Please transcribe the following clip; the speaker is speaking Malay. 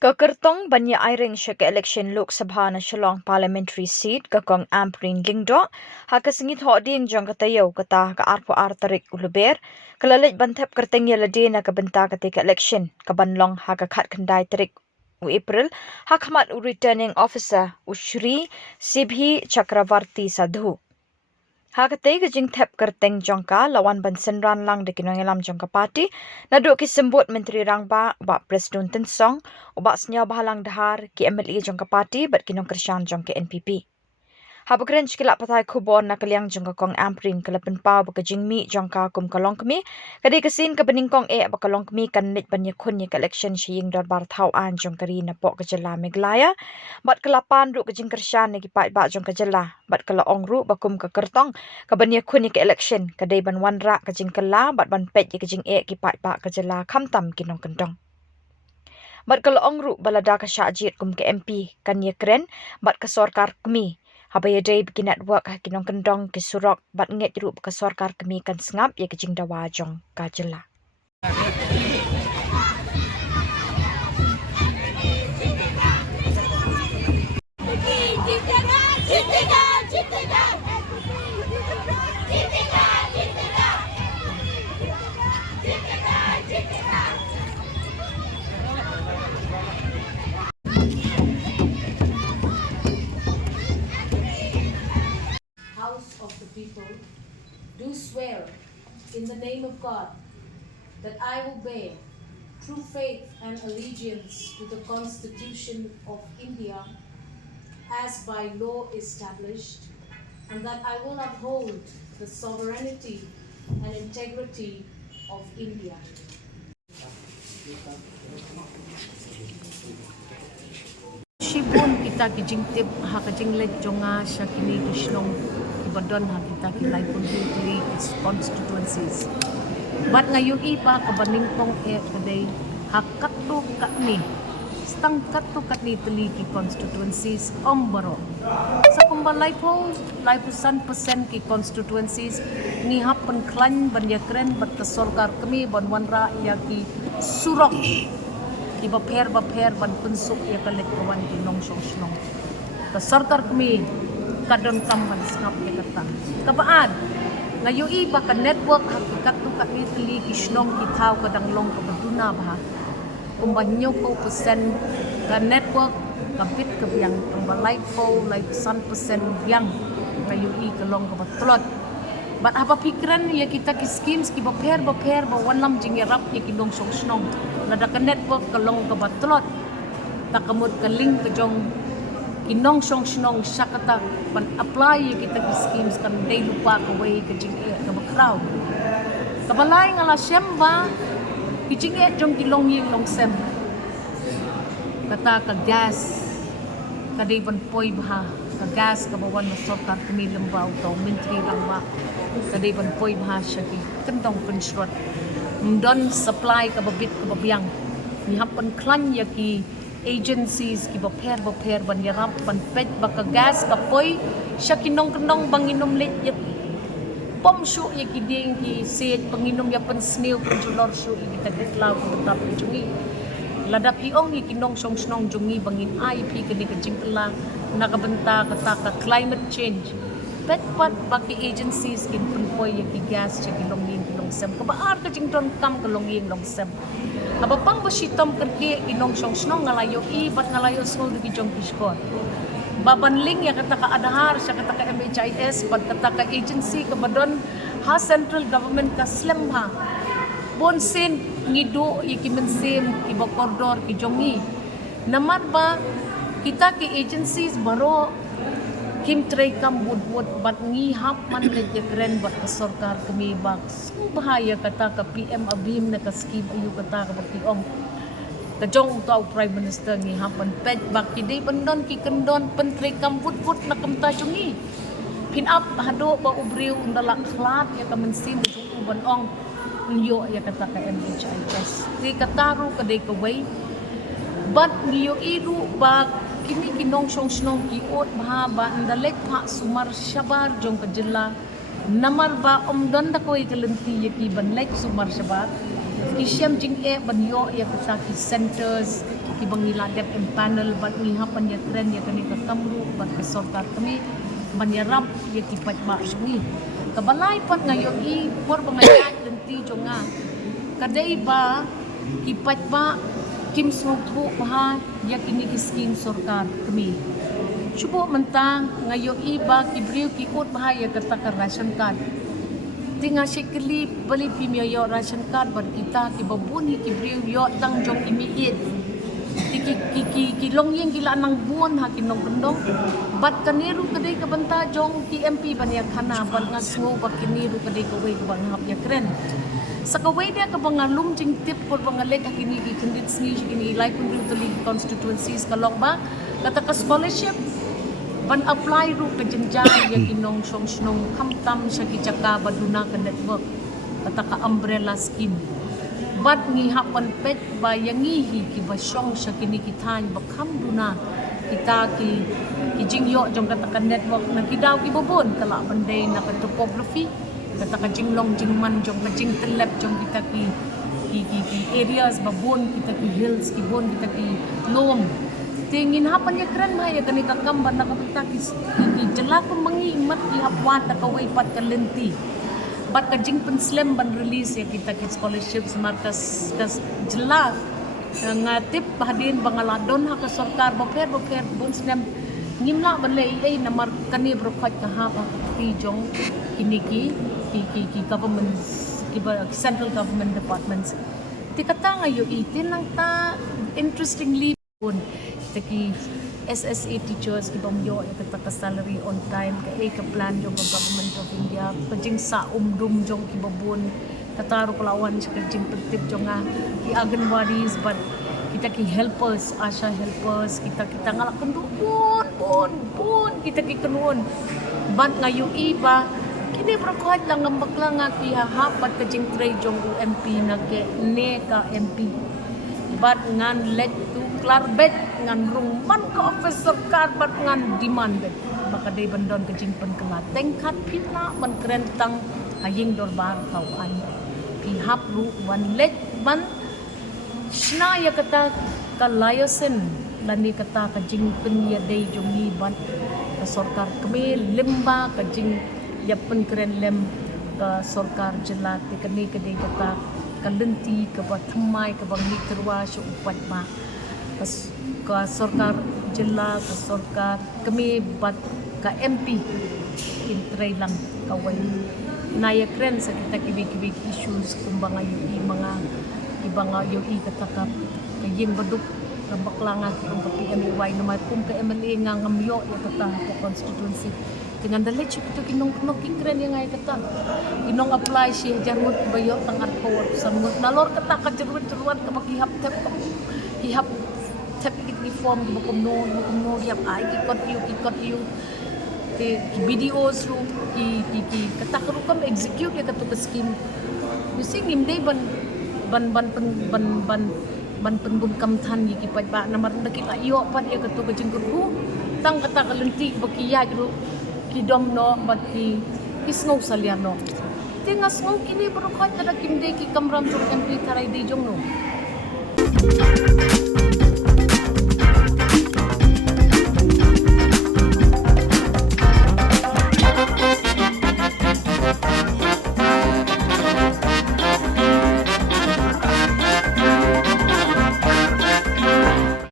Kakertong banya airing syaka election Lok Sabha na Shillong parliamentary seat kakong Amprin Lingdo hakasingit ho ding jong katayaw kata ka arpo tarik uluber kalalit bantap kerteng yalade na kabenta ketika election kabanlong hakakat kendai tarik April hakmat returning officer Ushri Sibhi Chakravarti Sadhu. Hakatay kajing tep kerteng jongka lawan bansen ran lang de kinongelam jongka parti naduk ki sembut menteri rangba ba presiden tensong ubak senyau bahalang dahar ki MLA jongka parti bat kinong kersyan jongka NPP. Habakren cikilak patai kubon na kaliang jongka kong Amprin kalapen pau bakajing mi jongka kum kalong kemi kadi kesin kebeningkong bakalong kemi kan nit banya kunye ke election sying dor bar thau an jongkari na pok kejela meglaya bat kelapan ru kajing kersyan nagi pat ba jongka jela bat kala ong ru bakum ke kertong kabanya kunye ke election kadai ban wanra kajing kela bat ban pet kajing ki pat ba kejela kamtam kinong kendong. Bat kala ong ru balada ka syajit kum ke MP kan ye kren bat ke sorkar kemi habaya day bagi network kinong kendong ke surok bat nget ru ke sorkar kemi kan sengap ye kajing dawa jong ka jela. Of the people, do swear in the name of God that I will bear true faith and allegiance to the Constitution of India as by law established, and that I will uphold the sovereignty and integrity of India. Shibun kita kijing tip hakajing let jonga sya kini kishnong ibadon ha kita kilay completely its constituencies. But ngayon ipa kabaningkong kaday hakatlo katni stang katlo katni teliki constituencies ombaro. Sa kumbalay po 100% ki constituencies ni happen klan banyakren bat kasorkar kami banwanra yaki surok iba per ban pensuk ya kalit kawan di nong song ka sarkar kami kadon kamban sngap ya kata kabaan ngayon iba ka network hakikat tu kat ni teli kisnong kitaw kadang long ka baduna ba kumbanyo ko persen ka network kapit ka biang kumbalay po 100% biang ngayon i ka long ka batlot bat apa pikiran ya kita ki schemes ki baper ba wanlam jingerap ya ki dong song nada ka network ka long ka batlot takamot ka link ka jong kinong song syakata pan apply ya kita ki schemes kan day lupa ka way ka jing ka bakraw kabalay nga la syemba ki jing jong ki long ying long sem kata ka gas kaday ban poy bah ka gas ka bawan na sorkar kami lembaw to menteri rangba kaday ban poy bah siya ki kendong pensrot don supply ka babit ka babyang ni hapan klan ya ki agencies ki baper ban yarap ban pet baka gas ka poy siya kinong banginom lit ya pom shu ya ki ding ki set panginom ya pan snail controller shu kita kitlaw ko tap jungi ladap iong yi kinong song jungi bangin IP kini kajing kala nakabenta kata ka climate change pet pat baki agencies kin punpoy ya ki gas cha kilong sem kabaar ka jing don kam kalong long sem aba pang basitom kerke kinong song ngalayo bat ngalayo skol di jong kiskor babanling ya kata ka adahar siya kata ka MHIS pat kata ka agency ka badon ha central government ka slem ha bonsin ngido ikimensim iba koridor ki jongi namat ba kita ki agencies baro kim tray kam wood bat ngihap man legya kren bat kasorkar kami box bahaya kata ka PM abim na ka scheme ayu kata ka bakiom kajong utaw prime minister ngihap man pet bak kidi bandon ki kendon pentray kam wood na kamta jongi pin up hado ba ubriw undalak khlat ya kamensim jung banong niyo ya kata ka MHIS di kataru kaday kaway but niyo iru ba kini kinong song kiot mahaba ndalek pa sumar syabar jong kajela namar ba omdan da koy kalenti yaki banlek sumar syabar kisyam jing banyo ya kata ki centers kibang niladep em panel bat ngihapan ya tren ya kani ka kamru bat ka sorkar kami manyarap ya kipat ba ni kabalay pat ngayon i por bangayat lenti jonga kadai ba kipat ba kim sugbu ha ya kini kiskin sorkar kami subo mentang ngayon iba kibriu kikut bahaya kata ka ration card tinga sikli bali pimyo yo ration card bar kita ki babuni ki briu yo tang jong imiit ki long yeng gila nang buon ha ki nong kendong bat kaniru kadai ka banta jong ki MP ban ya khana ban ngasngo ba kiniru kadai ka wei bang hap ya kren sa kawai dia ka bangalum jing tip por bangalet ha kini ki kendit sngi kini lai pun tu constituencies kalong ba kata ka scholarship ban apply ru ke jenjang yang kinong song snong kamtam sa kijaka baduna ka network kata ka umbrella scheme bad ngi hapan pet ba yangi hi ki ba song sa kini kitan ba kamduna kita ki jingyo jong kata ka network na kidaw ki bobon kala banday na ka topography kata ka jinglong jingman jong ka jing telep jong kita ki areas babon kita ki hills ki bon kita ki lom tingin hapan ya keren mah ya kani kakamban na kapitakis hindi jela ko mangimat ihapwan na kaway pat kalenti bat ka jing penslam ban release ya kita ki scholarships markas kas jela nga tip hadin bangaladon ha ka sarkar baper bon snem ngimla ban lei ai namar kani brokhat ka ha pa ti jong kiniki ki government ki central government departments ti kata ngayo itin lang ta interestingly pun taki SSA teachers ki bamyo ya kata salary on time ka ka plan jong government of India kajing sa umdum jong ki babon kataro kalawan sa kajing pentip jong ki anganwadis but kita ki helpers asha helpers kita ngalak kundu pun kita ki kenuon ban ngayo iba kini berkuat lang ngambak lang ki hapat kajing tray jong UMP na ke ne ka MP bat ngan let tu klarbet ngan rungman ka officer card bat ngan demanded maka day bandon ke jingpen kala tengkat pina man kerentang haying dorbar kawan pihap ru wan let man shna ya kata kalayosen lani kata ka jingpen ya day jongi ban ka sorkar kami lemba ka jing ya pen keren lem ka sorkar jelat kani kadai kata kalenti ke batmai ke bang terwa su upat ma ka sarkar jilla ka sarkar kami bat ka MP in lang kawai naya kren sa kita kibik issues kumbang ayu mga ibang ayu katakap kayeng baduk baklangan kung ka PMAY na kum ka MLA nga ngamyo ya kata po constituency dengan dalit siya ito kinong kikren yung ngay kata kinong apply siya jarwot bayo tang arpawat sa mga nalor kata ka jarwot kapag ihap tap ikit ni form di bakom no ihap ay kikot iyo ti videos ru ki kata ka ru kam execute ya kato ka scheme you see ngimday ban penbun kamtan yi kipat ba namar nakit ayo pan ya kato ka jinggu tang kata ka lenti bakiya ru kidom no bati kisngaw salyan no tingas ngaw kini berukhat kada kimde ki kamram jong MP taray di jong no